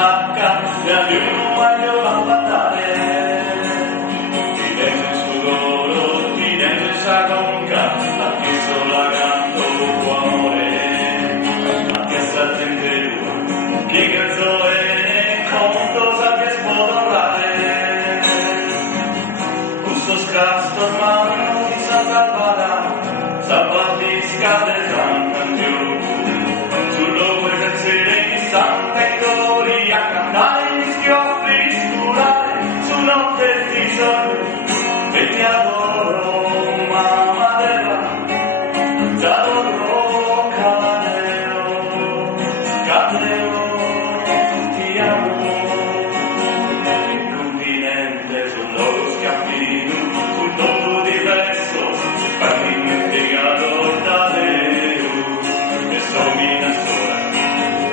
sacca, e a un guaglio a battare. Ti legge il sudore, ti legge il sagonca, a chi sola canto il cuore, a chi assatente lui, che cazzo è, conto sa che spodorare. Questo scasto mano di salvara, salvati scade tanto giù, sullo vuoi pensare in santa gloria, cantare gli schioppi, scurare, su notte ti sono, e ti adoro, mamma della, ti adoro, Cadeo, ti amo, il continente sullo scappino, sul mondo diverso, parli impiegato da Deo, e somina sola,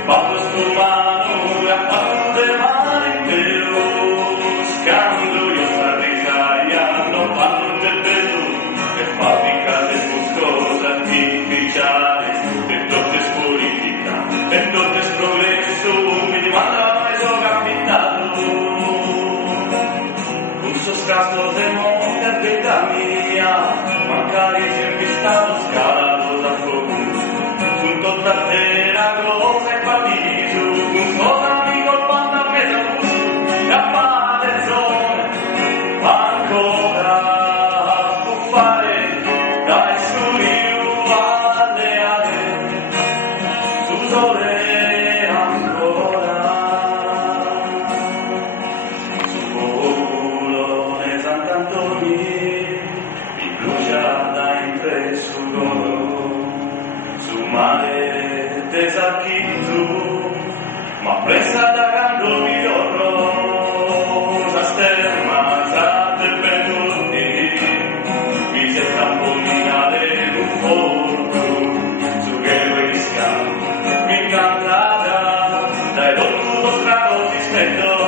quando sto mano, a quando de mare intero, scando io sta risaia, non fanno del bello, e fabbrica del muscosa artificiale, e tutte politica, e tutte progresso, mi dimanda mai so capitato, questo scasto de monte vita mia, magari sempre stato scalato da fuoco, tutto da terra cosa e partiso, un solo amico quando a me da busto, da parte zone, ancora può fare, dai su io alle ale, sul sole ancora, sul popolone Sant'Antonio, mi bruciata in presso su mare desarchizzo, ma presa da canto mi rosa stermata del benvenuti, mi si tamponare un forno, su che risca, mi cantata, dai dovuto strano rispetto,